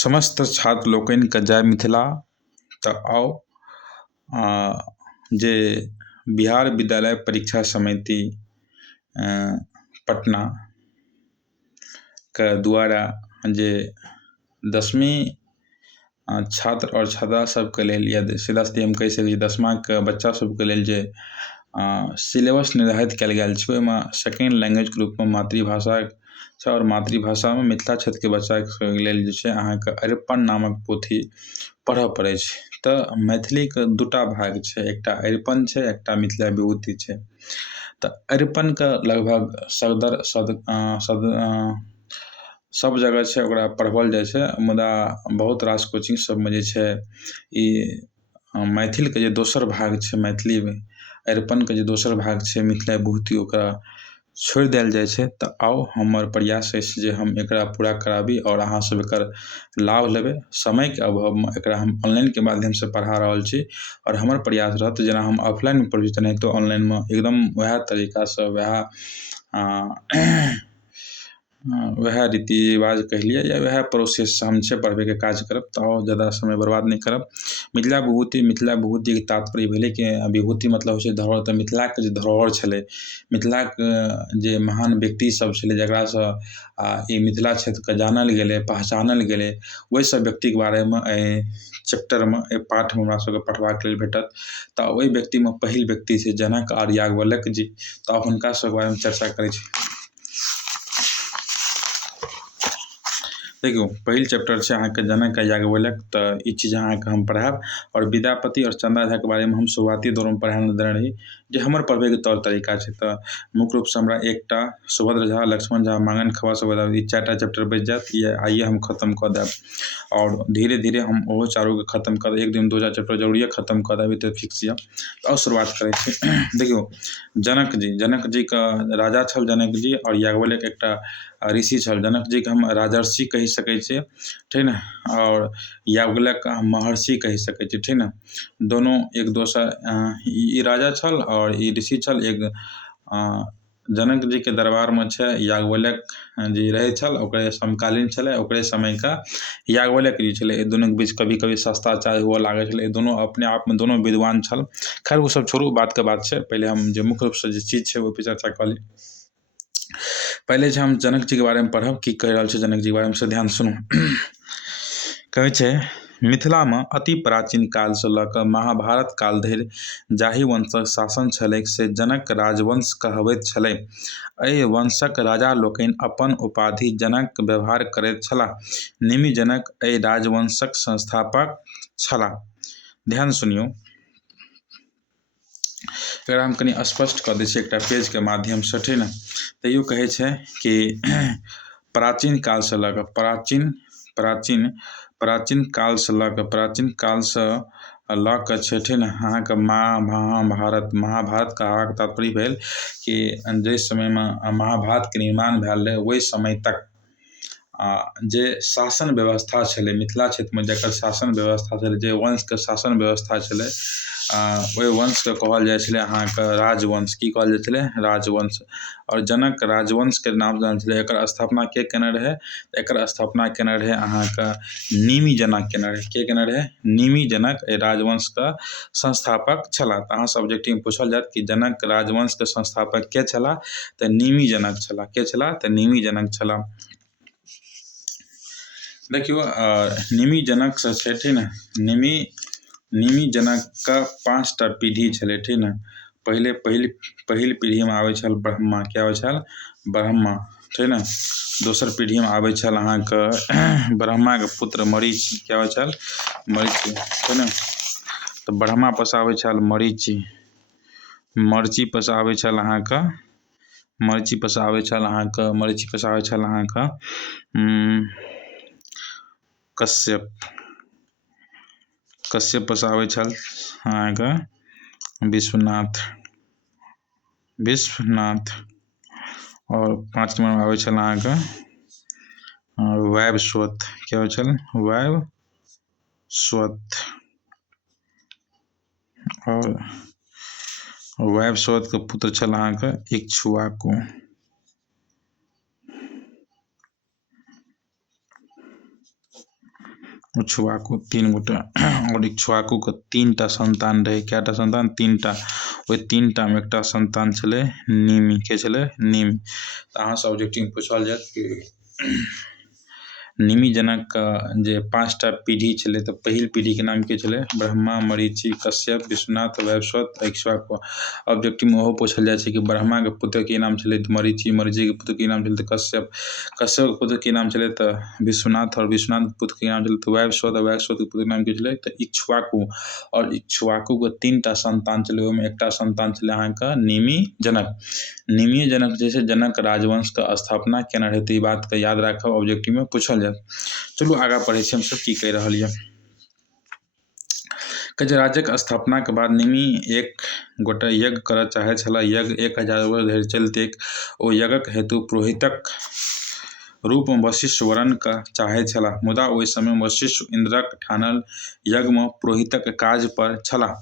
समस्त छात्र लोकनिके जय मिथिला। तऽ आउ जे बिहार विद्यालय परीक्षा समिति पटनाके द्वारा जे 10वीं छात्र और छात्रा सबके लेल या सीधा सीधी हम कहि सकै छी 10माके बच्चा सबके लेल जे सिलेबस निर्धारित कयल गेल छै ओहिमे सेकेंड लैंग्वेजके रूपमे मातृभाषा छै और मातृभाषामे मिथिला क्षेत्रके बच्चाके लेल जे छै अहाँके अरिपन नामक पोथी पढ़ऽ पड़ै छै। तऽ मैथिलीके दूटा भाग छै, एकटा अरिपन छै, एकटा मिथिला विभूति छै। तऽ अरिपनके लगभग सब जगह छै ओकरा पढ़बल जाइ छै, मुदा बहुत रास कोचिंग सबमे जे छै ई मैथिलके जे दोसर भाग छै, मैथिली अरिपनके जे दोसर भाग छै मिथिला विभूति ओकरा छोड़ि देल जाइ छै। तऽ आउ हमर प्रयास अछि जे हम एकरा पूरा कराबी और अहाँ सब एकर लाभ लेबै। समयके अभावमे एकरा हम ऑनलाइनके माध्यमसँ पढ़ा रहल छी और हमर प्रयास रहत जेना हम ऑफलाइनमे पढ़बी तेनाहितो ऑनलाइनमे एकदम वएह तरीकासँ वएह रीति रिवाज कहि लिअ या वएह प्रोसेससँ हम छै पढ़बैके काज करब। तऽ आओर ज़्यादा समय बर्बाद नहि करब। मिथिला विभूतिके तात्पर्य भेलै कि विभूति मतलब होइ छै धरोहर। तऽ मिथिलाके जे धरोहर छलै, मिथिलाके जे महान व्यक्ति सब छलै जकरासँ ई मिथिला क्षेत्रके जानल गेलै, पहचानल गेलै, ओहि सब व्यक्तिके बारेमे एहि चैप्टरमे एहि पाठमे हमरा सबके पढ़बाक लेल भेटत। तऽ ओहि व्यक्तिमे पहिल व्यक्ति छै जनक और याज्ञवल्क्य जी। तऽ हुनका सबके बारेमे चर्चा करै छी। देखियौ पहिल चैप्टर छै अहाँके जनक आ याज्ञवल्क्य। तऽ ई चीज अहाँके हम पढ़ायब और विद्यापति और चंदा झाके बारेमे हम शुरुआती दौरमे पढ़ाए देने रही जे हमर पढ़बैके तौर तरीका छै। तऽ मुख्य रूपसँ हमरा एकटा सुभद्र झा, लक्ष्मण झा, मांगन खवा सब ई 4टा चैप्टर बचि जायत। ई आइए हम खत्म कऽ देब और धीरे धीरे हम ओहो चारूके खत्म कऽ देब। एक दिन 2 चैप्टर जरूरिए खत्म कऽ देब, ई तऽ फिक्स यऽ। और शुरुआत करै छी। देखियौ जनक जीके राजा छल जनक जी और याज्ञवल्क्य एकटा ऋषि छल। जनक जीके हम राजर्षि कहि सकै छियै, ठीक ने, और याज्ञवल्क्यके हम महर्षि कहि सकै छियै, ठीक ने। दोनों एक दोसर ई राजा छल और ई ऋषि छल। एक जनक जीके दरबारमे छै याज्ञवल्क्य जी रहै छल, ओकरे समकालीन छलै, ओकरे समयके याज्ञवल्क्य जी छलै। दुनूके बीच कभी कभी शस्त्राचार्य हुअ लागै छलै। दोनों अपने आपमे दोनों विद्वान छल। खैर ओ सब छोड़ू, बातके बात छै। पहिले हम जे मुख्य रूपसँ जे चीज छै ओहि पर चर्चा कऽ ली। पहिले जे हम जनक जीके बारेमे पढ़ब, की कहि रहल छै जनक जीके बारेमे से ध्यान सुनू। कहै छै मिथिलामे अति प्राचीन कालसँ लऽ कऽ महाभारत काल धरि जाहि वंशक शासन छलै से जनक राजवंश कहबैत छलै। एहि वंशक राजा लोकनि अपन उपाधि जनक व्यवहार करैत छलाह। निमि जनक एहि राजवंशक संस्थापक छलाह। ध्यान सुनियौ, एकरा हम कनि स्पष्ट कऽ दै छियै एकटा पेजके माध्यमसँ, ठीक ने। तैयो कहै छै कि प्राचीन कालसँ लऽ कऽ प्राचीन कालसँ लऽ कऽ छै, ठीक ने। अहाँके महाभारत कहबाक तात्पर्य भेल कि जाहि समयमे महाभारतके निर्माण भेल रहै ओहि समय तक जे शासन व्यवस्था छलै मिथिला क्षेत्रमे, जकर शासन व्यवस्था छलै, जे वंशके शासन व्यवस्था छलै, ओहि वंशके कहल जाइ छलै अहाँके राजवंश। की कहल जाइ छलै? राजवंश। और जनक राजवंशके नाम जानल छलै। एकर स्थापना के केने रहै? एकर स्थापना केने रहै अहाँके निमि जनक केने रहै। के केने रहै? निमि जनक एहि राजवंशके संस्थापक छलाह। तऽ अहाँ सब्जेक्टिवमे पूछल जायत कि जनक राजवंशके संस्थापक के छलाह? तऽ निमि जनक छलाह। के छलाह? तऽ निमि जनक छलाह। देखियौ निमि जनकसँ छै, ठीक ने। निमि जनकके 5टा पीढ़ी छलै, ठीक ने। पहिल पीढ़ीमे आबै छल ब्रह्मा। के आबै छल? ब्रह्मा, ठीक ने। दोसर पीढ़ीमे आबै छल अहाँके ब्रह्माके पुत्र मरीचि। के आबै छल? मरीचि, ठीक ने। तऽ ब्रह्मा पसँ आबै छल मरीचि। मरीचि पसँ आबै छल अहाँके कश्यप। कश्यप पसँ आबै छल अहाँके विश्वनाथ। और 5 नंबरमे आबै छल अहाँके वैवस्वत। के आबै छल? वैवस्वत। और वैवस्वतके पुत्र छल अहाँके इक्ष्वाकु। इक्ष्वाकु 3 गोटा और इक्ष्वाकु के 3टा संतान रहे। कैटा संतान? 3टा। ओहि 3टा में एकटा संतान छलै निमि। के छलै? निमि। तऽ अहाँ सब ऑब्जेक्टिव में पूछल जायत कि निमि जनक जे 5टा पीढ़ी छलै तऽ पहिल पीढ़ी के नाम की छलै? ब्रह्मा, मरीचि, कश्यप, विश्वनाथ, वैवस्वत, इक्ष्वाकु। ऑब्जेक्टिव में ओहो पूछल जाय छै कि ब्रह्मा के पुत्र के नाम छलै मरीचि, मरीचि के पुत्र के नाम छलै कश्यप, कश्यप के पुत्र के नाम छलै तऽ विश्वनाथ, और विश्वनाथ के पुत्र के नाम छलै तऽ वैवस्वत, और वैवस्वत के पुत्र के नाम की छलै तऽ इक्ष्वाकु। और इक्ष्वाकु के 3टा संतान छलै, ओहिमे एकटा संतान छलै अहाँके निमि जनक। निमि जनक जे छै जनक राजवंश के स्थापना केना रहै, तऽ ई बात के याद राखब, ऑब्जेक्टिव में पूछल जायत। चलू आगाँ पढ़ै छी हमसब की कहि रहल यऽ। कहै छै राज्यक स्थापना के बाद निमि एक गोटे यज्ञ करय चाहै छलाह। यज्ञ 1000 वर्ष धरि चलितैक। ओ यज्ञक हेतु पुरोहितक रूप में वशिष्ठ वरण के चाहै छलाह, मुदा ओहि समय वशिष्ठ इंद्रक ठानल यज्ञ में पुरोहितक काज पर छलाह।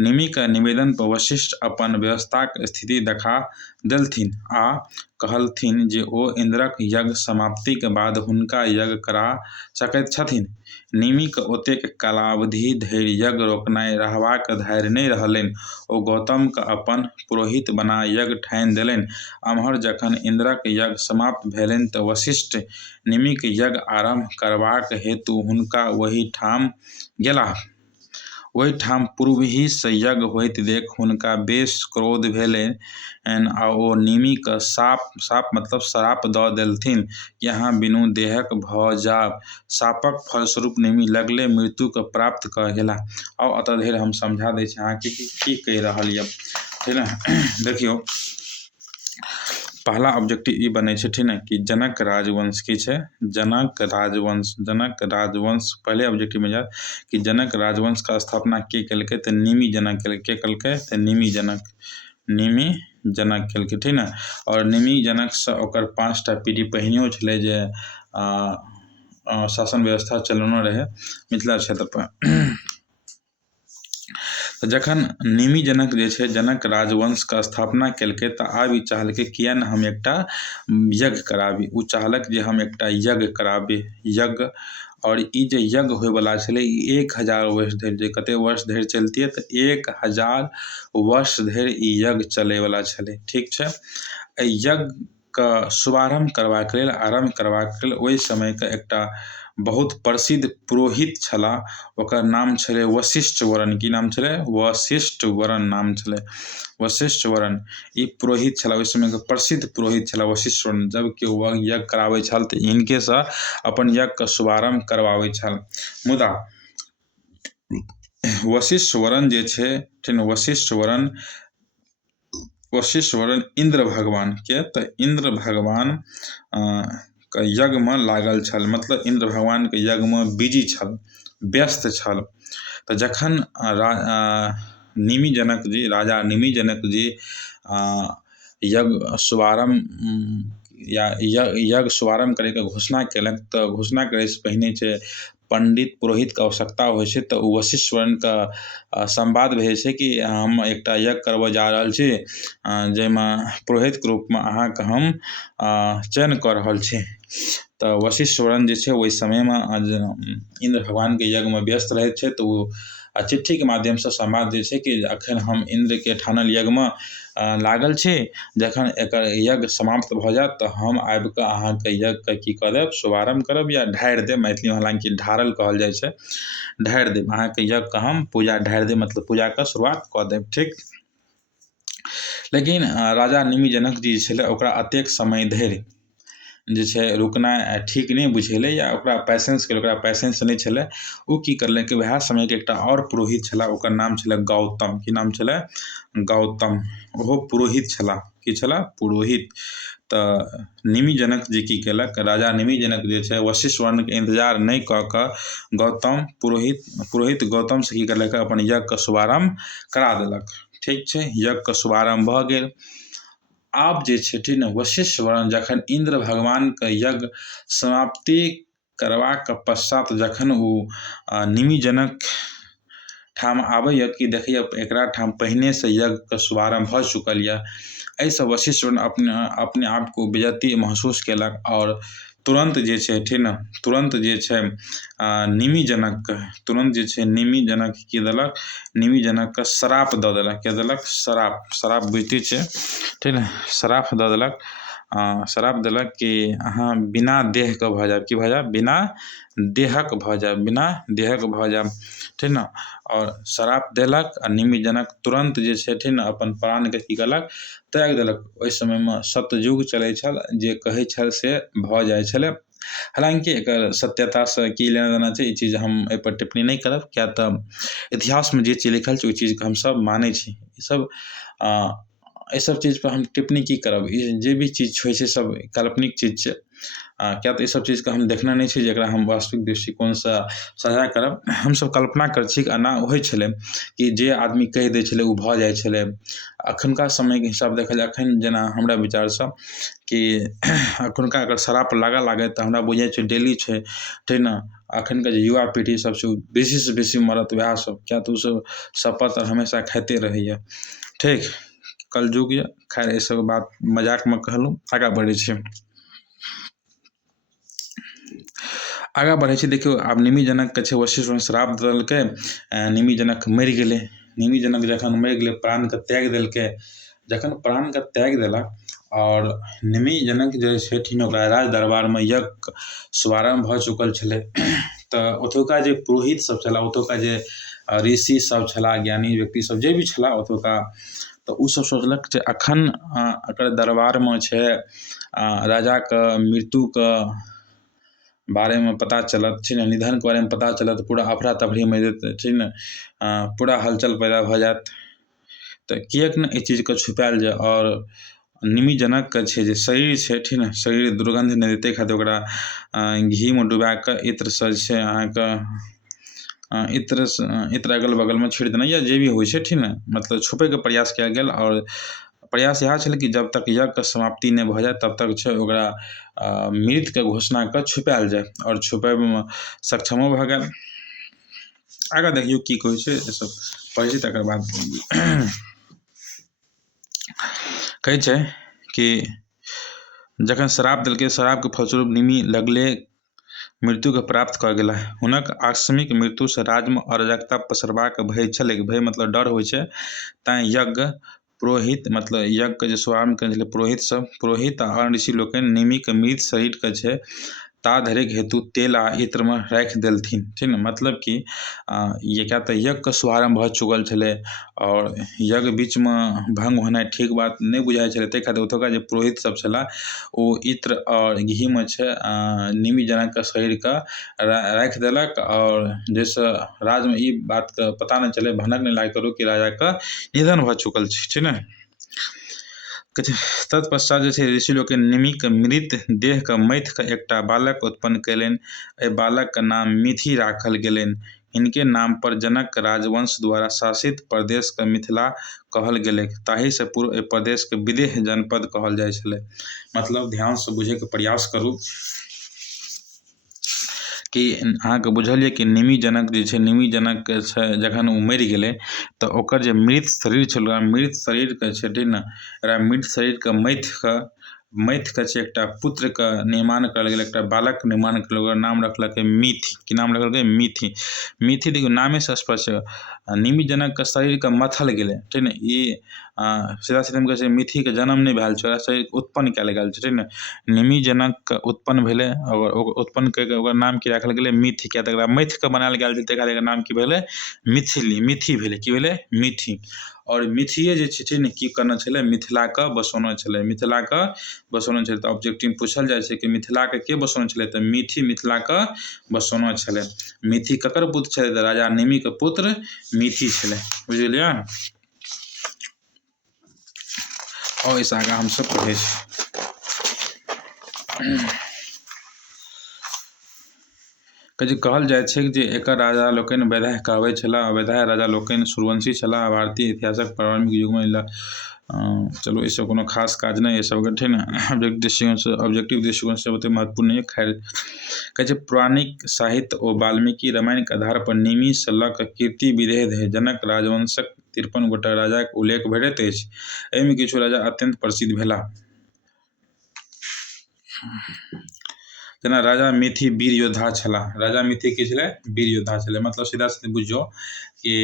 निमि के निवेदन पर वशिष्ठ अपन व्यवस्थाक स्थिति देखा देलथिन आ कहलथिन जे ओ इंद्रक यज्ञ समाप्ति के बाद हुनका यज्ञ करा सकैत छथिन। निमि के ओतेक कालावधि धरि यज्ञ रोकनाइ रहबाक धैर्य नहि रहलनि। ओ गौतम के अपन पुरोहित बना यज्ञ ठानि देलनि। एम्हर जखन इंद्रक यज्ञ समाप्त भेलनि तऽ वशिष्ठ निमिक यज्ञ आरंभ करबाक हेतु हुनका ओहि ठाम गेलाह। ओहि ठाम पूर्वहि सँ यज्ञ होइत देख हुनका बेस क्रोध भेलनि आ ओ निमि के साप मतलब श्राप दऽ देलथिन कि अहाँ बिनु देहक भऽ जाब। शापक फलस्वरूप निमि लगले मृत्यु के प्राप्त कऽ गेलाह। और अतः धरि हम समझा दै छी अहाँके की कहि रहल यऽ, ठीक ने। देखियौ पहला ऑब्जेक्टिव ई बनै छै, ठीक ने, कि जनक राजवंश की छै? जनक राजवंश। जनक राजवंश पहले ऑब्जेक्टिव में जायत कि जनक राजवंश का स्थापना के केलकै तऽ निमि जनक केलकै। के केलकै तऽ निमि जनक। निमि जनक केलकै, ठीक ने। और निमि जनक से ओकर 5टा पीढ़ी पहिनेओ छलै जे शासन व्यवस्था चलौने रहे मिथिला क्षेत्र पर। तऽ जखन निमि जनक जे छै जनक राजवंश के स्थापना केलकै तऽ आब ई चाहलकै किया ने हम एकटा यज्ञ कराबी। ओ चाहलक जे हम एकटा यज्ञ कराबी। यज्ञ, और ई जे यज्ञ होयवला छलै ई 1000 वर्ष धरि, जे कते वर्ष धरि चलतियै तऽ 1000 वर्ष धरि ई यज्ञ चलैवला छलै, ठीक छै। एहि यज्ञ के शुभारंभ करबाक लेल, आरंभ करबाक लेल ओहि समय के एकटा बहुत प्रसिद्ध पुरोहित छलाह, ओकर नाम छलै वशिष्ठ वरण। की नाम छलै? वशिष्ठ वरण नाम छलै। वशिष्ठ वरण ई पुरोहित छलाह, ओहि समय के प्रसिद्ध पुरोहित छलाह वशिष्ठ वरण। जब केओ यज्ञ कराबै छल तऽ हिनके सँ अपन यज्ञ के शुभारंभ करवाबै छल। मुदा वशिष्ठ वरण जे छै, ठीक ने, वशिष्ठ वरण इंद्र भगवान के, तऽ इंद्र भगवान के यज्ञ में लागल छल। मतलब इंद्र भगवान के यज्ञ में बिजी छल, व्यस्त छल। तऽ जखन निमि जनक जी, राजा निमि जनक जी यज्ञ शुभारंभ करैके घोषणा केलक तऽ घोषणा करे से पहिने छै पंडित पुरोहित के आवश्यकता होइ छै। तऽ ओ वशिष्ठ वरण के संवाद भेजै छै कि हम एकटा यज्ञ करबऽ जा रहल छी, जाहिमे पुरोहित के रूप में अहाँके हम चयन कऽ रहल छी। तऽ वशिष्ठ वरण जे छै ओहि समय में इंद्र भगवान के यज्ञ में व्यस्त रहै छै। तऽ ओ चिट्ठी के माध्यम से संवाद दै छै कि अखन हम इंद्र के ठानल यज्ञ में लागल छी, जखन एकर यज्ञ समाप्त भऽ जायत तऽ हम आबि कऽ अहाँके यज्ञ के की कऽ देब? शुभारंभ करब या ढारि देब। मैथिली में हालांकि ढारल कहल जाइ छै, ढारि देब। अहाँके यज्ञ के हम पूजा ढारि देब, मतलब पूजा के शुरुआत कऽ देब, ठीक। लेकिन राजा निमि जनक जी छलै ओकरा अतेक समय धरि जे छै रुकनाइ ठीक नहि बुझेलै, या ओकरा पैसेंस नहि छलै। ओ की करलकै, वएह समय के एकटा और पुरोहित छला, ओकर नाम छलै गौतम। की नाम छलै? गौतम। ओहो पुरोहित छला। की छला? पुरोहित। तऽ निमि जनक जी की केलक, राजा निमि जनक जे छै वशिष्ठ वर्ण के इंतजार नहि कऽ कऽ गौतम पुरोहित गौतम से की करलक, अपन यज्ञ के शुभारंभ करा देलक, ठीक छै। यज्ञ के शुभारंभ भऽ गेल। आब जे छै, ठीक ने, वशिष्ठ वरण जखन इंद्र भगवान के यज्ञ समाप्ति करबाक पश्चात जखन ओ निमि जनक ठाम आबैए कि देखैए एकरा ठाम पहिने से यज्ञ के शुभारंभ भऽ चुकल यऽ, एहिसँ वशिष्ठ वरण अपने आप को बेइज्जती महसूस केलक और तुरंत जे छै ठीक ने, तुरंत जे छै निमि जनकके तुरंत जे छै निमि जनक की देलक, निमि जनकके श्राप दऽ देलक। क्या देलक? श्राप। श्राप बुझिते छै ठीक ने, श्राप दऽ देलक। श्राप देलक कि अहाँ बिना देहके भऽ जायब। की भऽ जायब? बिना देहक भऽ जायब, बिना देहक भऽ जायब ठीक ने। और श्राप देलक आ निमि जनक तुरंत जे छै ठीक ने अपन प्राणके की केलक? त्याग देलक। ओहि समयमे सतयुग चलै छल, जे कहै छल से भऽ जाइ छलै। हालांकि एकर सत्यतासँ की लेना देना छै, ई चीज हम एहिपर टिप्पणी नहि करब, किया तऽ इतिहासमे जे चीज लिखल छै ओहि चीजके हमसभ मानै छी। ईसभ एहिसभ चीजपर हम टिप्पणी की करब? ई जे भी चीज होइ छै सब काल्पनिक चीज छै। किया तऽ ईसभ चीजके हम देखने नहि छी जकरा हम वास्तविक दृष्टिकोणसँ साझा करब। हमसभ कल्पना करै छी कि एना होइ छलै कि जे आदमी कहि दै छलै ओ भऽ जाइ छलै। एखुनका समयके हिसाब देखल जाय, एखन जेना हमरा विचारसँ कि एखुनका अगर श्राप लागय तऽ हमरा बुझाइ छै डेली छै ठीक ने। एखनके जे युवा पीढ़ी सब छै बेसीसँ बेसी मरत वएह सब, किया तऽ ओसभ शपथ हमेशा खाइते रहैए ठीक। कलयुग यऽ, खैर एहिसब बात मजाकमे कहलहुँ। आगाँ बढ़ै छी, आगाँ बढ़ै छी। देखियौ आब निमि जनकके छै वशिष्ठ श्राप देलकै, निमि जनक मरि गेलै। निमि जनक जखन मरि गेलै, प्राणके त्याग देलकै। जखन प्राणके त्याग देलक और निमि जनक जे छथिन ओकरा राज दरबारमे यज्ञ शुभारम्भ भऽ चुकल छलै। तऽ ओतुका जे पुरोहित सब छलाह, ओतुका जे ऋषि सब छलाह, ज्ञानी व्यक्ति सब जे भी छलाह ओतुका, तऽ ओसभ सोचलक जे एखन एकर दरबारमे छै राजाके मृत्युके बारेमे पता चलत ठीक ने, निधनके बारेमे पता चलत, पूरा अफरा तफरी मचि जेतै ठीक ने, पूरा हलचल पैदा भऽ जायत। तऽ किएक ने एहि चीजके छुपायल जाय। और निमि जनकके छै जे शरीर छै ठीक ने, शरीर दुर्गन्ध नहि देतै खातिर ओकरा घीमे डुबा कऽ इत्रसँ छै अहाँके इत्र अगल बगलमे छिट देनाइ या जे भी होइ छै ठीक ने, मतलब छुपैके प्रयास कयल गेल। और प्रयास इएह छलै कि जब तक यज्ञके समाप्ति नहि भऽ जाय तब तक छै ओकरा मृतके घोषणा कऽ छुपायल जाय, और छुपैबमे सक्षमो भऽ गेल। आगाँ देखियौ की कहै छै, ईसभ पढ़ै छी तकर बाद कहै छै कि जखन श्राप देलकै, श्रापके फलस्वरूप निमि लगले मृत्युके प्राप्त कऽ गेला। हुनक आकस्मिक मृत्युसँ राज्यमे अराजकता पसरबाक भय छलै। भय मतलब डर होइ छै। तैँ यज्ञ पुरोहित मतलब यज्ञके जे शुभारम्भ कयने छलै पुरोहित आ आन ऋषि लोकनि निमिके मृत शरीरके छै ता धरिक हेतु तेल आ इत्रमे राखि देलथिन ठीक ने। मतलब कि ये क्या तऽ यज्ञके शुभारम्भ भऽ चुकल छलै और यज्ञ बीचमे भङ्ग होनाइ ठीक बात नहि बुझाइ छलै। ताहि खातिर ओतुका जे पुरोहित सब छलाह ओ इत्र और घीमे छै निमि जनकके शरीरके राखि देलक, और जाहिसँ राज्यमे ई बातके पता नहि चलै, भनक नहि लागैत करू कि राजाके निधन भऽ चुकल छै ठीक ने। तत्पश्चात जे छै ऋषि लोकनि निमिक मृत देहके मथि कऽ एकटा बालक उत्पन्न कयलनि। एहि बालकके नाम मिथि राखल गेलनि। हिनके नाम पर जनक राजवंश द्वारा शासित प्रदेशके मिथिला कहल गेलै। ताहिसँ पूर्व एहि प्रदेशके विदेह जनपद कहल जाइ छलै। मतलब ध्यानसँ बुझैके प्रयास करू कि अहाँके बुझल यऽ कि निमि जनक जे छै, निमि जनक छै जखन ओ मरि गेलै तऽ ओकर जे मृत शरीर छलै, मृत शरीरके छै ठीक ने, मृत शरीरके मथिके छै एकटा पुत्रके निर्माण करल गेलै, एकटा बालक निर्माण करल गेलै। ओकर नाम रखलकै मिथि। की नाम रखलकै? मिथि। मिथि देखियौ नामेसँ स्पष्ट छै। निमि जनकके शरीरके मथल गेलै ठीक ने। ई सीधा सीधा कहै छै मिथिके जन्म नहि भेल छै, ओकरा शरीर उत्पन्न कयल गेल छै ठीक ने। निमि जनकके उत्पन्न भेलै और उत्पन्न कऽ ओकर नाम की राखल गेलै? मिथि। किया तऽ एकरा मथिके बनायल गेल छै ताहि खातिर एकर नाम की भेलै? मिथि भेलै। की भेलै? मिथि। और मिथिए जे छै ठीक ने की करना छलै? मिथिलाके बसौना छलै। मिथिलाके बसौना छलै। तऽ ऑब्जेक्टिव पूछल जाइ छै कि मिथिलाके के बसौना छलै? तऽ मिथि मिथिलाके बसौना छलै। मिथि ककर पुत्र छलै? तऽ राजा निमिके पुत्र मिथि छलै। बुझि गेलियै? और इस आगाँ हमसब पढ़ै छी। कहल जाइ छै जे एकर राजा लोकनि वैदेह कहबै छलाह। वैदेह राजा लोकनि सूर्यवंशी छलाह। भारतीय इतिहासक प्रारंभिक युगमे चलू एहिसँ कोनो खास काज नहि, एहिसब ठीक ने ऑब्जेक्टिव दृष्टिकोणसँ ओतेक महत्वपूर्ण नहि है। खैर कहै छै पौराणिक साहित्य ओ वाल्मीकि रामायणके आधार पर निमिसँ लऽ कऽ कीर्ति विदेह धरि जनक राजवंशक 53 गोटा राजाक उल्लेख भेटैत अछि। एहिमे किछु राजा अत्यंत प्रसिद्ध भेलाह। जेना राजा मिथि वीर योद्धा छला। राजा मिथि की छलै? वीर योद्धा छलै। मतलब सीधा सीधे बुझियौ कि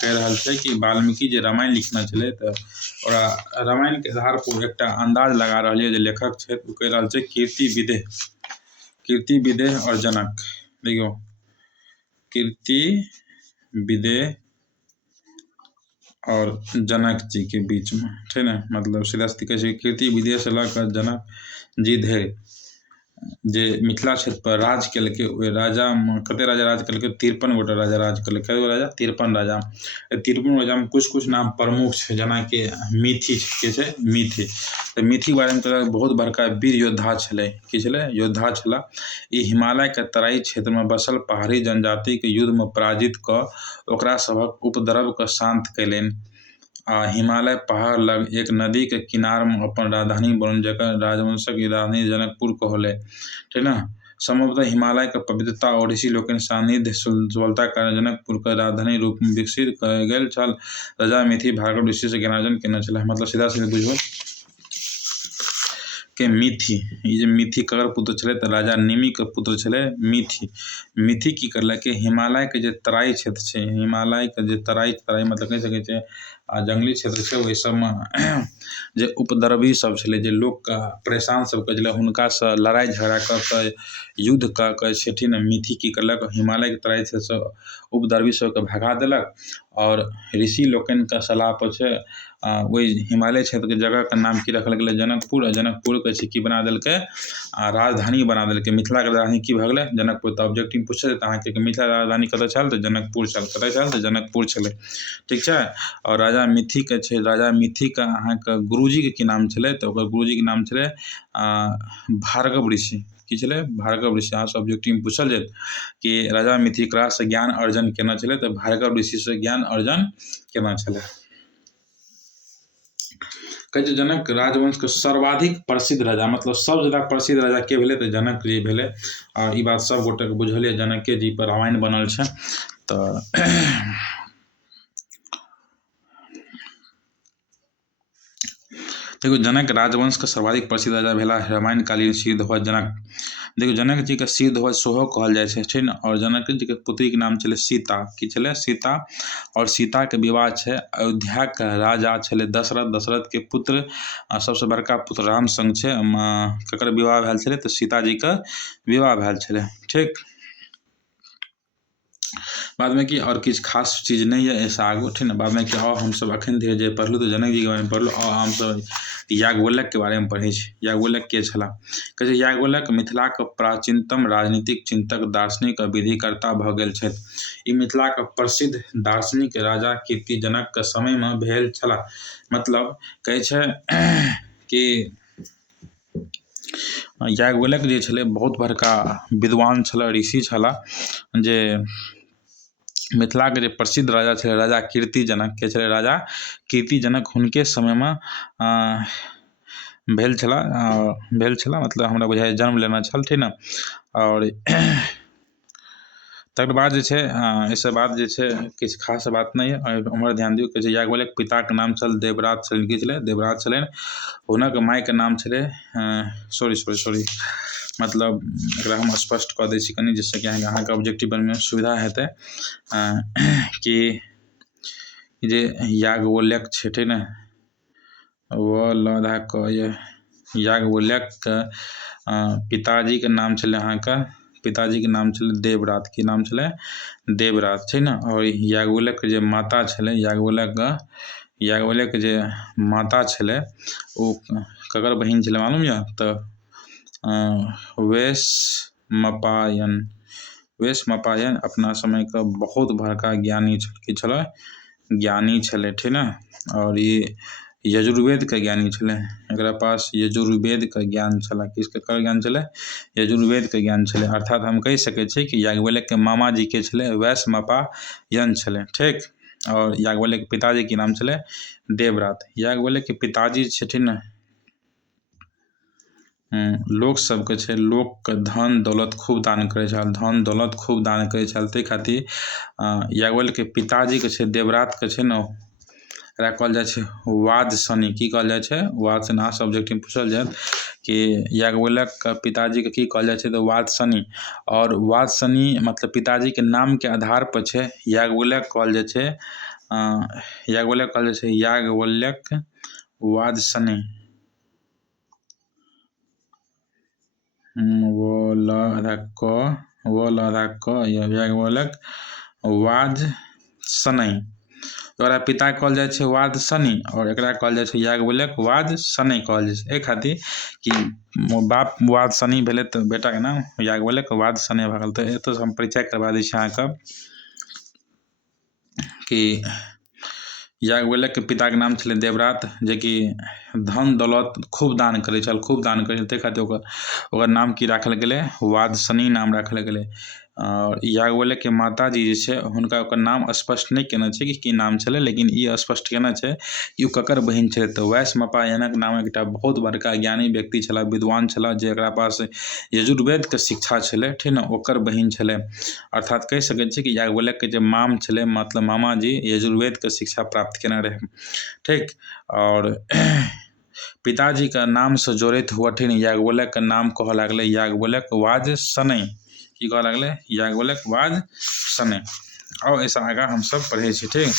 कहि रहल छै कि वाल्मीकि जे रामायण लिखने छलै तऽ ओकरा रामायणके आधार पर एकटा अंदाज लगा रहल है जे लेखक छै ओ कहि रहल छै कीर्ति विदेह और जनक। देखियौ कीर्ति विदेह और जनक जी के बीच में, ठीक ना। मतलब सीधा सीधी कहे कीर्ति विदेह से लऽ कऽ जनक जी धरि जे मिथिला क्षेत्र पर राज केलकै, ओहि राजा में कते राजा राज केलकै? 53 गोटा राजा राज केलकै। कते गो राजा? 53 राजा। 53 राजा में कुछ नाम प्रमुख छै, जेना कि मिथि के छै, मिथि। तऽ मिथि के बारे में कहलक बहुत बड़का वीर योद्धा छलै। की छलै? योद्धा छला। ई हिमालय के तराई क्षेत्र में बसल पहाड़ी जनजाति के युद्ध में पराजित कऽ ओकरा सभक उपद्रव के शांत कयलनि आ हिमालय पहाड़ लग एक नदी के किनार में अपन राजधानी बनौलनि, जकर राजवंशक राजधानी जनकपुर कहलै, ठीक ना। संभवतः हिमालय के पवित्रता और ऋषि लोकनि सानिध्य सुलभता कारण जनकपुर के राजधानी रूप में विकसित कयल गेल छल। राजा मिथि भार्गव ऋषि से ज्ञानार्जन केने छलाह। मतलब सीधा सीधे बुझियौ के मिथि, ई जे मिथि ककर पुत्र छलै? तऽ राजा निमि के पुत्र छलै मिथि। मिथि की करलकै? हिमालय के जे तराई क्षेत्र छै, हिमालय के जे तराई मतलब कहि सकै छै जंगली क्षेत्र छै, ओहि सबमे जे उपद्रवी सब छलै, जे लोकके परेशान सब करै छलै, हुनकासँ लड़ाइ झगड़ा कऽ कऽ युद्ध कऽ कऽ छथिन। मिथि की करलक? हिमालय के तराई क्षेत्रसँ उपद्रवी सबके भगा देलक और ऋषि लोकनिके सलाह पर छै ओहि हिमालय क्षेत्र के जगह के नाम की रखल गेलै? जनकपुर। जनकपुर के छै की बना देलकै? राजधानी बना देलकै। मिथिला के राजधानी की भऽ गेलै? जनकपुर। तऽ ऑब्जेक्टिव पूछै तऽ अहाँके मिथिला राजधानी कतऽ छल? तऽ जनकपुर छल। कतऽ छल? तऽ जनकपुर छलै, ठीक छै। और राजा मिथि के छै, राजा मिथि के अहाँके गुरुजी के की नाम छलै? तऽ ओकर गुरुजी के नाम छलै भार्गव ऋषि। की छलै? भार्गव ऋषि। अहाँ ऑब्जेक्टिव में पूछल जायत कि राजा मिथि ककरासँ ज्ञान अर्जन केना छलै? तऽ भार्गव ऋषि से ज्ञान अर्जन केना छलै। कहै छै जनक राजवंश के सर्वाधिक प्रसिद्ध राजा, मतलब सबसे ज्यादा प्रसिद्ध राजा के भेलै? तऽ जनक जी भेलै। आ ई बात सब गोटे के बुझल है, जनके जी पर रामायण बनल छै। तऽ देखियो जनक राजवंश के सर्वाधिक प्रसिद्ध राजा भेला रामायण कालीन सिद्ध ध्वज जनक। देखियो जनक जी के सिद्ध ध्वज सेहो कहल जाइ छै, ठीक ने। और जनक जी के पुत्री के नाम छलै सीता। की छलै? सीता। और सीता के विवाह छै अयोध्या के राजा छलै दशरथ। दशरथ के पुत्र सबसे बड़का पुत्र राम संग छै ककर विवाह भेल छलै? तऽ सीताजी के विवाह भेल छलै, ठीक। बाद में कि और किछु खास चीज नहीं है ऐसा आगू, ठीक ना। बाद में कि हमसब अखन धीरे जे पढ़लू तऽ जनक जी के बारे में पढ़लू। हमसब याज्ञवल्क्य के बारे में पढ़ै छी। याज्ञवल्क्य के छला? कहै छै याज्ञवल्क्य मिथिला के प्राचीनतम राजनीतिक चिंतक, दार्शनिक आ विधिकर्ता भऽ गेल छथि। ई मिथिला के प्रसिद्ध दार्शनिक राजा कीर्ति जनक के समय में भेल छला। मतलब कहै छै कि याज्ञवल्क्य जे छलै बहुत बड़का विद्वान छला, ऋषि छला, जे मिथिला के जे प्रसिद्ध राजा छलै राजा कीर्ति जनक के छलै? राजा कीर्ति जनक हुनके समय में भेल छला मतलब हमरा बुझाइए जन्म लेना छल, ठीक ने। और तकर बाद जे छै एहिसँ बाद जे छै किछु खास बात नहीं है। उम्हर ध्यान दियौ। कहै छै याज्ञवल्क्य पिताके नाम छल देवव्रत छलनि। की छलै? देवव्रत छलनि। हुनक मायके नाम छलै सॉरी मतलब एकरा हम स्पष्ट कऽ दै छी कनि, जिससे कि अहाँके ऑब्जेक्टिव बनबैमे सुविधा हेतै। कि जे याज्ञवल्क्य छै, ठीक ने, याज्ञवल्क्य पिताजीके नाम छलै अहाँके, पिताजीके नाम छलै देवव्रत। की नाम छलै? देवव्रत, ठीक ने। और याज्ञवल्क्य जे माता छलै, याज्ञवल्क्य जे माता छलै ओ ककर बहिन छलै मालूम यऽ? तऽ वैशंपायन अपना समय का बहुत बड़का ज्ञानी छलै, ज्ञानी छलै, ठीक ने। और ये यजुर्वेद का ज्ञानी छलै। एकरा पास यजुर्वेद का ज्ञान छला। किसका ज्ञान छलै? यजुर्वेद का ज्ञान छलै। अर्थात हम कहि सकै छी कि याज्ञवल्क्य के मामा जी के छलै वैशंपायन छलै, ठीक। और याज्ञवल्क्य के पिताजी के नाम छलै देवव्रत। याज्ञवल्क्य के पिताजी छथिन ने लोक सबके छै, लोकके धन दौलत खूब दान करै छल, धन दौलत खूब दान करै छल। ताहि खातिर याज्ञवल्क्य के पिताजी के छै देवव्रतके छै ने, एकरा कहल जाइ छै वादसनी। की कहल जाइ छै? वादसनी। अहाँ सब्जेक्ट में पूछल जायत कि याज्ञवल्क्य पिताजीके की कहल जाइ छै तऽ वात्सनी, और वात्सनी मतलब पिताजीके नामके आधार पर छै याज्ञवल्क्य कहल जाइ छै, याज्ञवल्क्य कहल जाइ छै याज्ञवल्क्य वात्सनी, याज्ञवल्क्य वात्सनी। ओकरा पिता कहल जाइ छै वात्सनी और एकरा कहल जाइ छै याज्ञवल्क्य वात्सनी कहल जाइ छै। एहि खातिर कि बाप वात्सनी भेलै तऽ बेटाके नाम याज्ञवल्क्य वात्सनी भऽ गेल। तऽ एतऽसँ हम परिचय करबा दै छी अहाँके कि याज्ञवल्क्यके पिताके नाम छलै देवव्रत, जेकि धन दौलत खूब दान करै छल, ताहि खातिर ओकर नाम की राखल गेलै वात्सनी नाम राखल गेलै। और याज्ञवल्क्यके माताजी जे छै हुनका ओकर नाम स्पष्ट नहि केने छै कि की नाम छलै, लेकिन ई स्पष्ट केने छै कि ओ ककर बहिन छलै। तऽ वैशंपायनक नामक एकटा बहुत बड़का ज्ञानी व्यक्ति छलाह, विद्वान छलाह, जेकरा पास यजुर्वेदके शिक्षा छलै, ठीक ने, ओकर बहिन छलै। अर्थात कहि सकै छियै कि याज्ञवल्क्यके जे माम छलै मतलब मामाजी यजुर्वेदके शिक्षा प्राप्त केने रहै, ठीक। और पिताजीके नामसँ जोड़ैत हुअठिन याज्ञवल्क्यके नाम कहऽ लागलै याज्ञवल्क्य वात्सनी। की कहऽ लागलै याज्ञवल्क्य वात्सनी। और एहिसँ आगाँ हमसब पढ़ै छी, ठीक।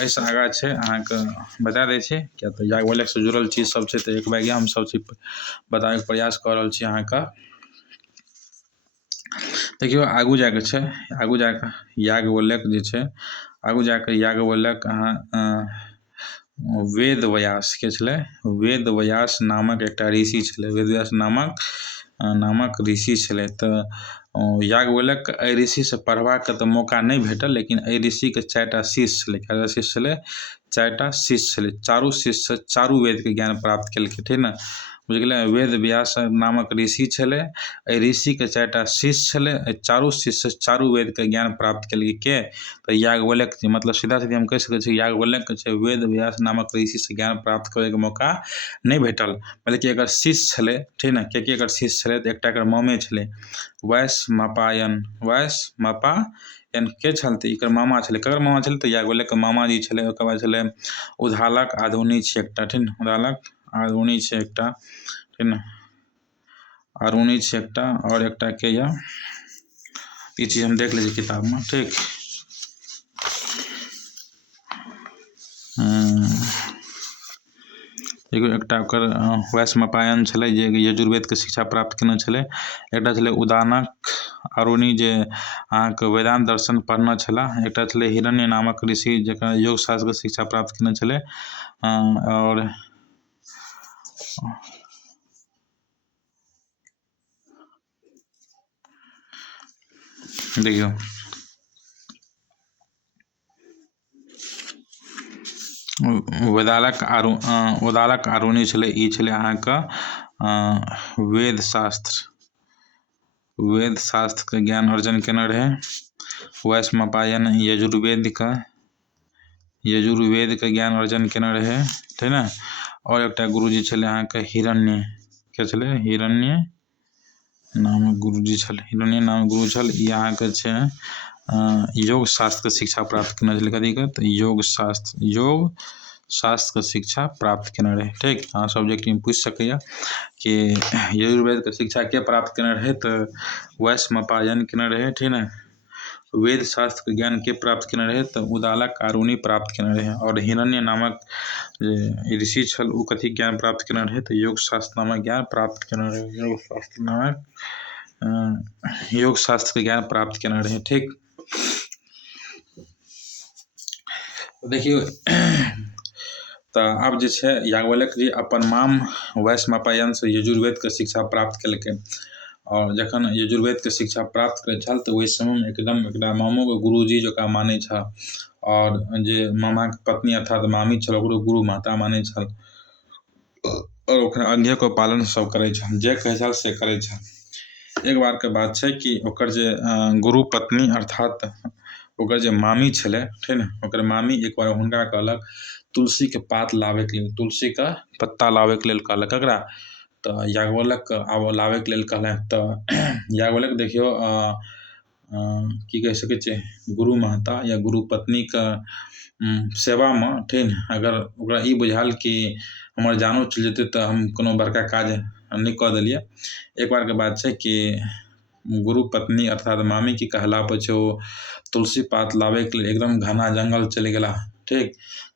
एहिसँ आगाँ छै अहाँके बता दै छी, किया तऽ याज्ञवल्क्यसँ जुड़ल चीज सब छै तऽ एक बैगे हम सब चीज बताबैके प्रयास कऽ रहल छी अहाँके। देखियौ आगू जाके छै, आगू जाके याज्ञवल्क्य जे छै, आगू जाके याज्ञवल्क्य अहाँ वेदव्यास के छलै, वेदव्यास नामक एकटा ऋषि छलै, वेदव्यास नामक ऋषि छलै। तऽ याज्ञवल्क्यके एहि ऋषिसँ पढ़बाके तऽ मौका नहि भेटल, लेकिन एहि ऋषिके 4टा शिष्य छलै। कएटा शिष्य छलै? 4टा शिष्य छलै। चारू शिष्य चारू वेदके ज्ञान प्राप्त केलकै, ठीक ने, बुझ गेलै। वेदव्यास नामक ऋषि छलै, एहि ऋषिके 4टा शिष्य छलै, चारू शिष्य चारू वेदके ज्ञान प्राप्त केलकै। के? तऽ याज्ञवल्क्य। मतलब सीधा सीधी हम कहि सकै छी याज्ञवल्क्य छै वेदव्यास नामक ऋषिसँ ज्ञान प्राप्त करैके मौका नहि भेटल, बल्कि एकर शिष्य छलै, ठीक ने। के एकर शिष्य छलै? तऽ एकटा एकर मामे छलै वैशंपायन। वैशंपायन के छल? तऽ एकर मामा छलै। ककर मामा छलै? तऽ याज्ञवल्क्यके मामाजी छलै। ओकर बाद छलै उद्दालक आधुनी छै एकटा, ठीक ने, उद्दालक आधुनी छै एकटा, ठीक ने, आरुणि छै एकटा, और एकटा के यऽ ई चीज हम देख लै छी किताबमे, ठीक। एगो एकटा ओकर वैशंपायन छलै जे यजुर्वेदके शिक्षा प्राप्त केने छलै। एकटा छलै उद्दालक आरुणि जे अहाँके वेदांत दर्शन पढ़ने छलाह। एकटा छलै हिरण्य नामक ऋषि जकरा योग शास्त्रके शिक्षा प्राप्त केने छलै। और देखियौ उद्दालक आरुणि छलै, ई छलै अहाँके वेदशास्त्रके ज्ञान अर्जन केने रहै। वैशंपायन यजुर्वेदके ज्ञान अर्जन केने रहै, ठीक ने। और एकटा गुरुजी छलै अहाँके हिरण्य। के छलै? हिरण्य नामक गुरुजी छलै। हिरण्य नामक गुरु छल। ई अहाँके छै योग शास्त्रके शिक्षा प्राप्त केने छलै। कथीके? तऽ योग शास्त्रके शिक्षा प्राप्त केने रहै, ठीक। अहाँ सब्जेक्टमे पूछि सकैए कि यजुर्वेदके शिक्षा के प्राप्त केने रहै? तऽ वैशंपायन केने रहै, ठीक ने। वेद शास्त्रके ज्ञान के प्राप्त केने रहै? तऽ उद्दालक आरुणि प्राप्त केने रहै। और हिरण्य नामक जे ऋषि छल ओ कथी ज्ञान प्राप्त केने रहै? तऽ योग शास्त्र नामक ज्ञान प्राप्त केने रहै। योग शास्त्रके ज्ञान प्राप्त केने रहै, ठीक। देखियौ तऽ आब जे छै याज्ञवल्क्य जी अपन माम वैशंपायनसँ यजुर्वेदके शिक्षा प्राप्त केलकै। और जखन यजुर्वेदके शिक्षा प्राप्त करै छल तऽ ओहि समयमे एकदम एकरा मामोके गुरुजी जकाँ मानै छल। और जे मामाके पत्नी अर्थात मामी छल ओकरो गुरु माता मानै छल। और ओकरा आज्ञाके पालन सब करै छल, जे कहै छल से करै छल। एक बारके बात छै कि ओकर जे गुरु पत्नी अर्थात ओकर जे मामी छलै, ठीक ने, ओकर मामी एक बार हुनका कहलक तुलसीके पात लाबैके लेल, तुलसीके पत्ता लाबैके लेल कहलक। ककरा? तऽ याज्ञवल्क्यके आब लाबैके लेल कहलक। तऽ याज्ञवल्क्य देखियौ की कहि सकै छियै गुरु माता या गुरु पत्नीके सेवामे, ठीक ने, अगर ओकरा ई बुझायल कि हमर जानो चलि जेतै तऽ हम कोनो बड़का काज नहीं कह दिलिए। एक बार के बात है कि गुरु पत्नी अर्थात मामी की कहला पर तुलसी पात लावे के लिए एकदम घना जंगल चले गला। ठीक,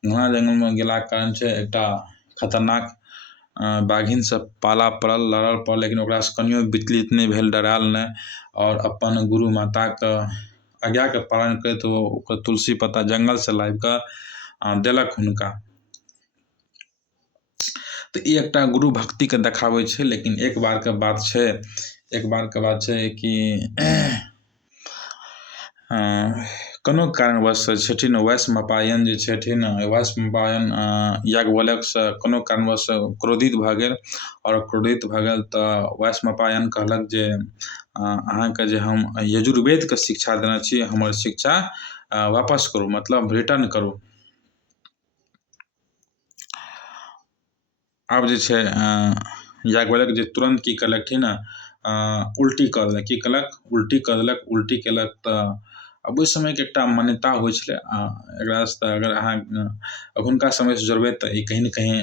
घना जंगल में गेला कारण से एक खतरनाक बाघिन से पाला पड़ल, लड़ल पड़ल, लेकिन ओकरा से कनियो विचलित नहीं भेल, डराल नहीं, और अपन गुरु माता के आज्ञा के पालन करैत वो तुलसी पत्ता जंगल से लाबि कऽ देलक हुनका। तो ई एक गुरु भक्ति के देखाबै छै। लेकिन एक बार के बात छै कि कोनो कारणवश छथिन वैश्वपायन जे छथिन, वैश्वपायन याज्ञवल्क्य से कोनो कारणवश क्रोधित भऽ गेल, और क्रोधित भऽ गेल तऽ वैश्वपायन कहलक जे अहाँके जे हम यजुर्वेद के शिक्षा देने छी, हमर शिक्षा वापस करू, मतलब रिटर्न करू। आब जे छै याज्ञवल्क्य जे तुरंत की करलखिन, उल्टी कऽ देलक। की केलक? उल्टी कऽ देलक। उल्टी केलक तऽ अब ओहि समय के एकटा मान्यता होइ छलै, एकरासँ तऽ अगर अहाँ अखुनका समय से जोड़बै तऽ ई कहीं न कहीं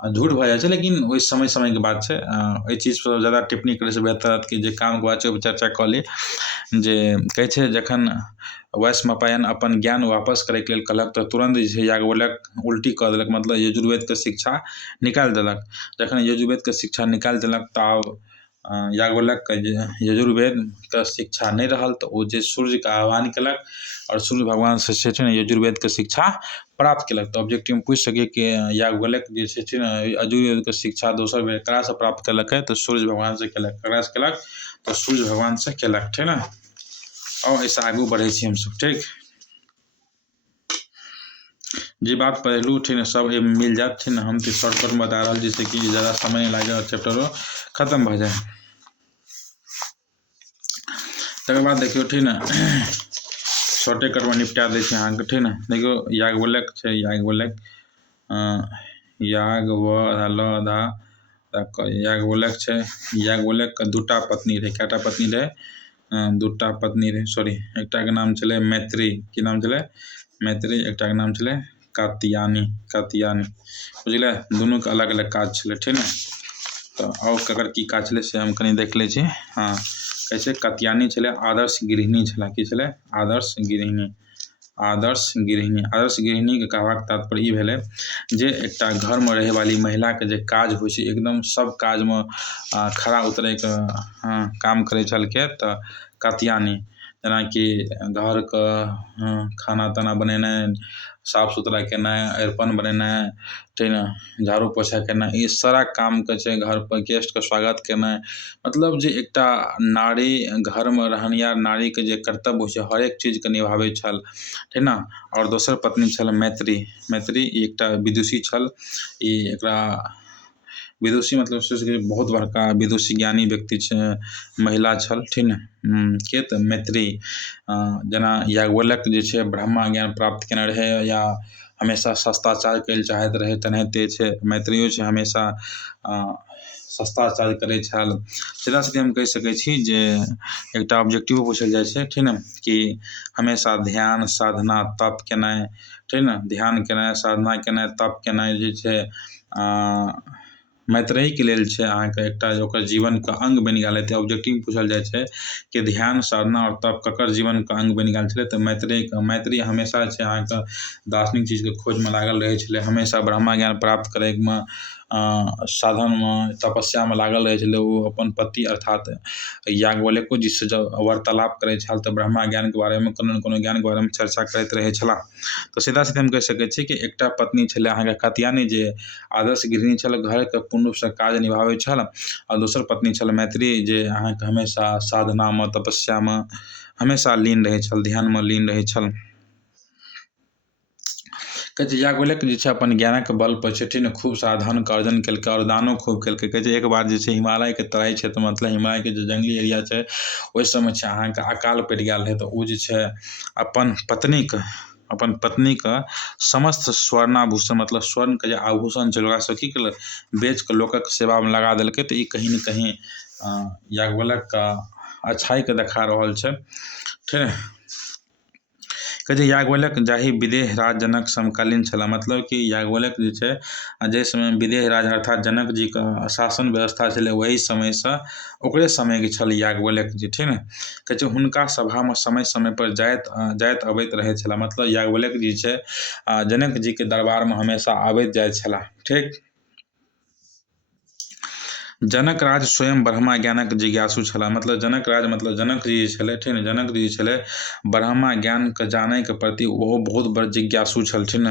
झूठ भऽ जाइ छै, लेकिन ओहि समय के बात छै। एहि चीज पर ज्यादा टिप्पणी करे से बेहतर कि जे काम के बात छै चर्चा कऽ ली। जे कहै छै जखन वैश्वपायन अपन ज्ञान वापस करैके लेल कहलक तऽ तुरंत जे छै याज्ञवल्क्य उल्टी कऽ देलक, मतलब यजुर्वेद के शिक्षा निकालि देलक। जखन यजुर्वेद के शिक्षा निकालि देलक तऽ याज्ञवल्क्य के यजुर्वेद के शिक्षा नहीं रहल, तो वो जे सूर्य का आह्वान केलक और सूर्य भगवान से छै ने यजुर्वेद के शिक्षा प्राप्त केलक। तो ऑब्जेक्टिव में पूछ सके कि याज्ञवल्क्य जे छै ने यजुर्वेद के शिक्षा दोसर बेर ककरा से प्राप्त केलक है, तो सूर्य भगवान से केलक। ककरा से केलक? तो सूर्य भगवान से केलक। ठीक ना? और ऐसा आगू बढ़े छी हम सब। ठीक, जे बात पढ़लू ठीक है सब मिल जात। ठीक ना? हम तो शॉर्टकट में बता रहा जिससे कि ज़्यादा समय नहीं लगे और चैप्टरो खत्म हो जाए। तकर बाद देखियो ठीक ना, शॉर्टे कट में निपटा दै छी अहाँके। ठीक ना? देखियो याज्ञवल्क्य छै, याज्ञवल्क्य छै। याज्ञवल्क्य के दूटा पत्नी रहे। कएटा पत्नी रहे? दूटा पत्नी रहे। सॉरी, एकटा के नाम छलै मैत्री। की नाम छलै? मैत्री। एकटा के नाम छलै कात्यायनी। बुझलिए? दुनू के अलग अलग काज छलै। ठीक ना? तो और ककर की काज छलै से हम कनी देख लै छी। हाँ, कहै छै कात्यायनी छलै आदर्श गृहिणी छलै। की छलै? आदर्श गृहिणी। आदर्श गृहिणी के कहबाक तात्पर्य ई भेलै जे एकटा घर में रहे वाली महिला के जे काज होइ छै, एकदम सब काज में खड़ा उतरे के काम करे छलकै तऽ कात्यायनी। जेनाकि घर के खाना ताना बनेनाइ, साफ सुथरा केनाइ, अरिपन बनेनाइ, ठीक ना, झाड़ू पोछा केनाइ, ई सारा काम के छै। घर पर गेस्ट के स्वागत केनाइ, मतलब जे एकटा नारी घर में रहनिहार नारी के जे कर्तव्य होइ छै हरेक चीज के निभाबै छल। ठीक ना? और दोसर पत्नी छल मैत्री। ई एकटा विदुषी छल। ई एकरा विदुषी मतलब सोचि सकै बहुत बड़का विदुषी ज्ञानी व्यक्ति महिला छल। ठीक ना? के तऽ मैत्री। जेना याज्ञवल्क्य जे छै ब्रह्मा ज्ञान प्राप्त केने रहे या हमेशा शस्त्राचार करै चाहैत रहे, तेनाहिते छै मैत्रियो छै, हमेशा शस्त्राचार करै छल। सीधा सीधे हम कहि सकै छी जे एकटा ऑब्जेक्टिव पूछल जाइ छै। ठीक ना? कि हमेशा ध्यान, साधना, तप केनाइ, ठीक ना, ध्यान केनाइ, साधना केनाइ, तप केनाइ जे छै मैत्रेयी के लेल छै अहाँके एकटा ओकर जीवन के अंग बनि गेल है। ऑब्जेक्टिव पूछल जाइ छै कि ध्यान, साधना और तप ककर जीवन के अंग बनि गेल छलै, तऽ मैत्रेयी हमेशा छै अहाँके दार्शनिक चीज के खोज में लागल रहै छलै, हमेशा ब्रह्मा ज्ञान प्राप्त करे में, साधन में, तपस्या में लागल रहै छलै। वो अपन पति अर्थात याज्ञवल्क्य जी से जब वार्तालाप करै छल तऽ ब्रह्मा ज्ञान के बारे में, कोनो ज्ञान के बारे में चर्चा करैत रहै छलाह। तो सीधा सीधे हम कहि सकै छी कि एकटा पत्नी छलै अहाँके कात्यायनी जे आदर्श गृहिणी छल, घर के पूर्ण रूप से काज निभाबै छल, और दोसर पत्नी छल मैत्री जे अहाँके हमेशा साधना में, तपस्या में हमेशा लीन रहै छल, ध्यान में लीन रहै छल। कहै छै याज्ञवल्क्य जे छै अपन ज्ञानक बल पर छै ठीक ने खूब सारा धनके अर्जन केलकै और दानो खूब केलकै। कहै छै एक बार जे छै हिमालयके तराई क्षेत्र मतलब हिमालयके जे जंगली एरिया छै ओहि सबमे छै अहाँके अकाल पड़ि गेल रहै, तऽ ओ जे छै अपन पत्नीके समस्त स्वर्णाभूषण मतलब स्वर्णके जे आभूषण छै ओकरा सब की केलक बेच कऽ लोकक सेवामे लगा देलकै। तऽ ई कहीं न कहीं याज्ञवल्क्यके अच्छाइके देखा रहल छै। ठीक है, कहै छै याज्ञवल्क्य जाहि विदेह राज जनक समकालीन छलाह, मतलब कि याज्ञवल्क्य जे छै जाहि समय विदेह राज अर्थात जनक जी के शासन व्यवस्था छलै वही समयसँ ओकरे समयके छल याज्ञवल्क्य जी, ठीक ने। कहै छै हुनका सभामे समय समय पर जाइत अबैत रहै छलाह, मतलब याज्ञवल्क्य जी छै जनक जी के दरबारमे हमेशा आबैत जाइत छलाह, ठीक। जनक राज स्वयं ब्रह्मा ज्ञानक जिज्ञासु छलाह, मतलब जनक राज मतलब जनक जी छलै, ठीक ने। जनक जी छलै ब्रह्मा ज्ञानके जानैके प्रति ओहो बहुत बड़ जिज्ञासु छलखिन,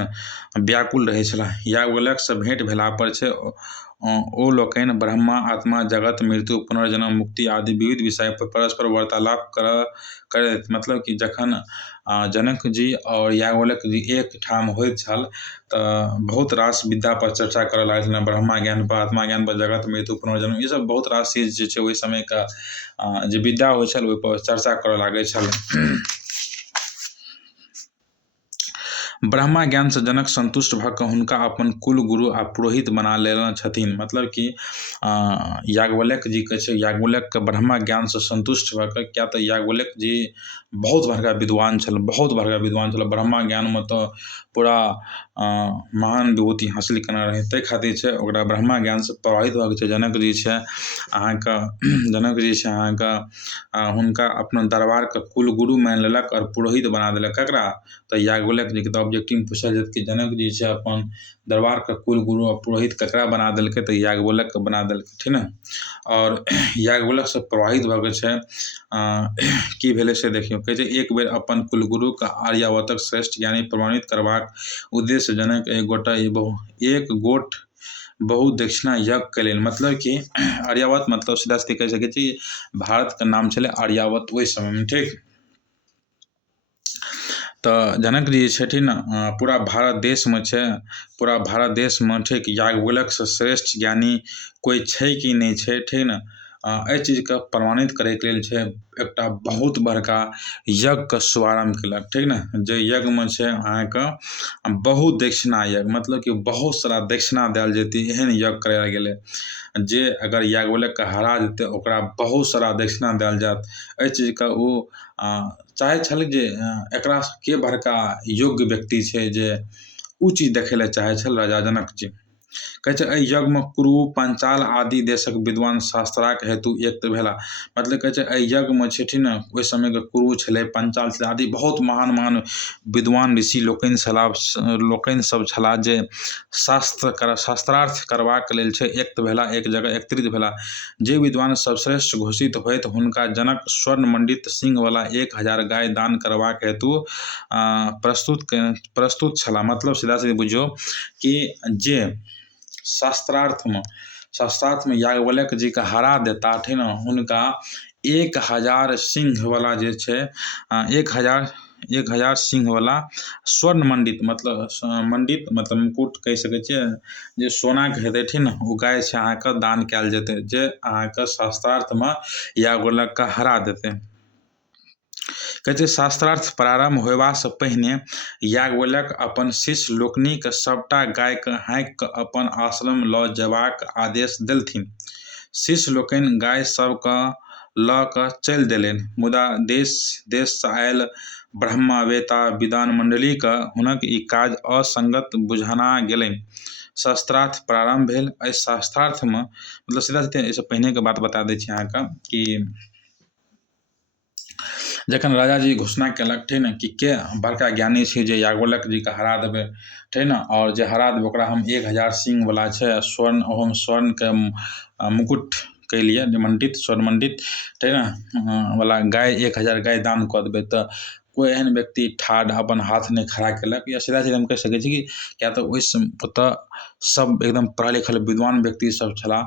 व्याकुल रहै छलाह। याज्ञवल्क्यसँ भेँट भेलापर छै ओ लोकनि ब्रह्मा, आत्मा, जगत, मृत्यु, पुनर्जन्म, मुक्ति आदि विविध विषय पर परस्पर वार्तालाप करैत, मतलब कि जखन जनक जी और याज्ञवल्क्य जी एक ठाम होइत छल तऽ बहुत रास विद्या पर चर्चा करऽ लागल छलनि, ब्रह्मा ज्ञान पर, आत्मा ज्ञान पर, जगत, मृत्यु, पुनर्जन्म, ई सब बहुत रास चीज जे छै ओहि समयके जे विद्या होइ छल ओहिपर चर्चा करऽ लागै छल। ब्रह्मा ज्ञानसँ जनक संतुष्ट भऽ कऽ हुनका अपन कुल गुरु आ पुरोहित बना लेने छथिन, मतलब कि याज्ञवल्क्य जी के छै याज्ञवल्क्य ब्रह्मा ज्ञानसँ संतुष्ट भऽ कऽ, क्या तऽ याज्ञवल्क्य जी बहुत बड़का विद्वान छल, बहुत बड़का विद्वान छल, ब्रह्मा ज्ञानमे तऽ पूरा महान विभूति हासिल केने रहै, ताहि खातिर छै ओकरा ब्रह्मा ज्ञानसँ प्रभावित भऽ कऽ छै जनक जी छै अहाँके हुनका अपना दरबारके कुल गुरु मानि लेलक और पुरोहित बना देलक। ककरा? तऽ याज्ञवल्क्य जी के। तऽ ऑब्जेक्टिव पूछल जात कि जनक जी छै अपन दरबारके कुल गुरु और पुरोहित ककरा बना देलकै, तऽ याज्ञवल्क्य बना देलकै, ठीक ने। और याज्ञवल्क्यसँ प्रभावित भऽ कऽ छै की भेलै से देखियौ। कहै छै एक बेर अपन कुलगुरुके आर्यावर्तक श्रेष्ठ ज्ञानी प्रमाणित करबाक उद्देश्य जनक एक गोट बहु दक्षिणा यज्ञ कयलनि, मतलब कि आर्यावर्त मतलब सीधा सीधी कहि सकै छी भारतके नाम छलै आर्यावर्त ओहि समयमे, ठीक। तऽ जनक जी छथिन पूरा भारत देशमे छै, पूरा भारत देशमे, ठीक, याज्ञवल्क्यसँ श्रेष्ठ ज्ञानी कोइ छै कि नहि छै, ठीक ने। एहि चीजके प्रमाणित करैके लेल छै एकटा बहुत बड़का यज्ञके शुभारम्भ केलक, ठीक ने। जे यज्ञमे छै अहाँके बहुत दक्षिणा यज्ञ, मतलब कि बहुत सारा दक्षिणा देल जेतै एहन यज्ञ करायल गेलै। जे अगर याज्ञवल्क्यके हरा जेतै ओकरा बहुत सारा दक्षिणा देल जायत। एहि चीजके ओ चाहै छल जे एकरा के बड़का योग्य व्यक्ति छै जे ओ चीज देखै लए चाहै छल राजा जनक जी। कहै छै एहि यज्ञमे कुरु, पांचाल आदि देशक विद्वान शास्त्रार्थ हेतु एक भेलाह, मतलब कहै छै एहि यज्ञमे छथिन ने ओहि समयके कुरु छलै, पंचाल छलै आदि बहुत महान महान विद्वान ऋषि लोकनि सब छलाह जे शास्त्रार्थ करबाक लेल छै एक भेलाह, एक जगह एकत्रित भेलाह। जे विद्वान सर्वश्रेष्ठ घोषित होइत हुनका जनक स्वर्ण मंडित सिंहवला 1000 गाय दान करबाक हेतु प्रस्तुत छलाह, मतलब सीधा सीधी बुझियौ कि जे शास्त्रार्थमे याज्ञवल्क्य जी के हरा देता, ठीक ने, हुनका 1000 सिंहवला जे छै 1000 सिंहवला स्वर्ण मंडित मतलब मुकुट कहि सकै छियै जे सोनाके हेतै, ठीक ने, ओ गाय छै अहाँके दान कयल जेतै जे अहाँके शास्त्रार्थमे याज्ञवल्क्यके हरा देतै। कहै छै शास्त्रार्थ प्रारंभ होयबासँ पहिने याज्ञवल्क्य अपन शिष्य लोकनिक सभटा गायके हाँकि कऽ अपन आश्रम लऽ जेबाक आदेश देलथिन। शिष्य लोकनि गाय सभके लऽ कऽ चलि देलनि, मुदा देशसँ आयल ब्रह्मा, वेता, विद्वान मण्डलीके हुनक ई काज असंगत बुझना गेलनि। शास्त्रार्थ प्रारंभ भेल। एहि शास्त्रार्थमे मतलब सीधा सीधा एहिसँ पहिनेके बात बता दै छी अहाँके कि जखन राजा जी घोषणा केलक, ठीक ने, कि के बड़का ज्ञानी छै जे याज्ञवल्क्य जीके हरा देबै, ठीक ने, और जे हरा देबै ओकरा हम 1000 सिंहवला छै स्वर्णके मुकुट कैलिए मंडित स्वर्ण मंडित, ठीक ने, वला गाय 1000 गाय दान कऽ देबै। तऽ कोइ एहन व्यक्ति ठाढ़ अपन हाथ नहि खड़ा केलक, या सीधा सीधा हम कहि सकै छी कि किया तऽ ओतऽ सब एकदम पढ़ल लिखल विद्वान व्यक्ति सब छलाह।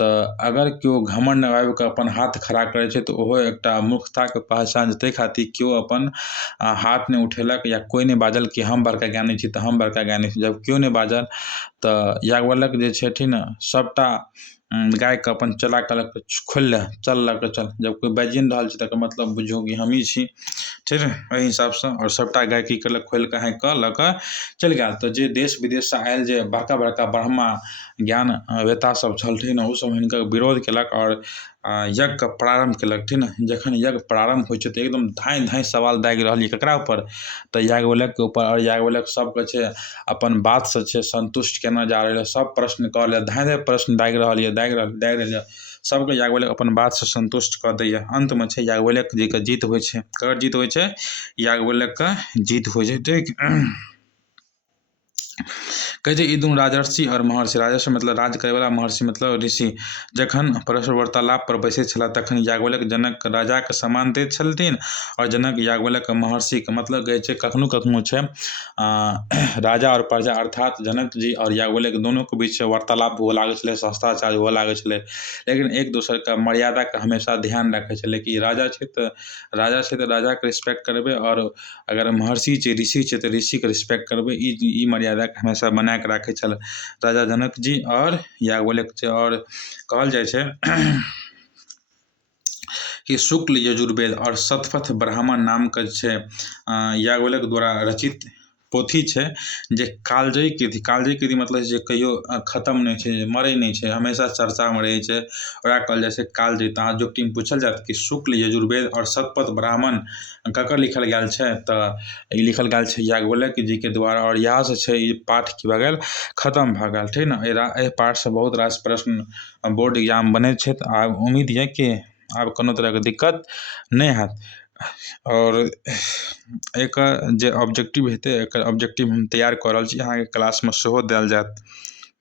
तऽ अगर केओ घमण्ड आबि कऽ अपन हाथ खड़ा करै छै तऽ ओहो एकटा मूर्खताके पहचान छै, ताहि खातिर केओ अपन हाथ नहि उठेलक या कोइ नहि बाजल कि हम बड़का ज्ञानी छी तऽ हम बड़का ज्ञानी छी। जब केओ नहि बाजल तऽ याज्ञवल्क्य जे छथिन सबटा गायके अपन चला कहलक खोलि ले, चल लऽ कऽ चल। जब कोइ बाजिए नहि रहल छै तकर मतलब बुझियौ कि हमही छी, ठीक है, एहि हिसाबसँ और सबटा गाय की केलक, खोलि कऽ हाँकि कऽ लऽ कऽ चलि गेल। तऽ जे देश विदेशसँ आयल जे बड़का बड़का ब्रह्मा ज्ञान वेता सब छलथिन, ओसभ हिनकर विरोध केलक और यज्ञके प्रारम्भ केलक। ठीक ने, जखन यज्ञ प्रारम्भ होइ छै तऽ एकदम धाँइ धाँइ सवाल दागि रहल यऽ ककरा ऊपर, तऽ याज्ञवल्क्यके ऊपर। और याज्ञवल्क्य सबके छै अपन बातसँ छै संतुष्ट केना जा रहल यऽ, सब प्रश्न कहल यऽ, धाँइ धाँइ प्रश्न दागि रहल यऽ, सबके याज्ञवल्क्य अपन बातसँ संतुष्ट कऽ दैए। अंतमे छै याज्ञवल्क्य जीके जीत होइ छै। ककर जीत होइ छै? याज्ञवल्क्यके जीत होइ छै। ठीक, कहै छै ई दुनू राजर्षि और महर्षि। राजर्षि मतलब राज करैवला, महर्षि मतलब ऋषि। जखन परस्पर वार्तालाप पर बैसै छलाह तखन याज्ञवल्क्य जनक राजाके सम्मान दैत छलथिन और जनक याज्ञवल्क्य महर्षिके। मतलब कहै छै कखनो कखनो छै राजा और प्रजा अर्थात जनक जी और याज्ञवल्क्य दोनोके बीच वार्तालाप हुअ लागै छलै, शास्त्राचार्य हुअ लागै छलै, लेकिन एक दोसरके मर्यादाके हमेशा ध्यान राखै छलै कि राजा छै तऽ राजाके रिस्पेक्ट करबै, और अगर महर्षि छै, ऋषि छै तऽ ऋषिके रिस्पेक्ट करबै। ई मर्यादाके हमेशा बना कऽ राखै छल राजा जनक जी और याज्ञवल्क्य। और कहल जाइ छै कि शुक्ल यजुर्वेद और शतपथ ब्राह्मण नामके छै याज्ञवल्क्य द्वारा रचित पोथी छै, जे कालजयी कृति। कालजयी कृति मतलब जे कहियो खत्म नहि छै, मरै नहि छै, हमेशा चर्चामे रहै छै, ओकरा कहल जाइ छै कालजयी। तऽ अहाँ जुक्तिमे पूछल जायत कि शुक्ल यजुर्वेद और शतपथ ब्राह्मण ककर लिखल गेल छै, तऽ ई लिखल गेल छै याज्ञवल्क्य जीके द्वारा। और इएहसँ छै ई पाठ की भऽ गेल, खत्म भऽ गेल। ठीक ने, एहि पाठसँ बहुत रास प्रश्न बोर्ड एग्जाम बनै छै, तऽ आब उम्मीद यऽ कि आब कोनो तरहके दिक्कत नहि हैत। और एकर जे ऑब्जेक्टिव हेतै, एकर ऑब्जेक्टिव हम तैयार कऽ रहल छी, अहाँके क्लासमे सेहो देल जायत।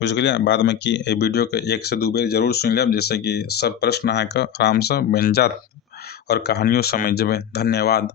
बुझि गेलियै? बादमे कि एहि वीडियोके 1 से 2 बेर जरूर सुनि लेब, जाहिसँ कि सब प्रश्न अहाँके आरामसँ बनि जायत और कहानियो समझि जेबै। धन्यवाद।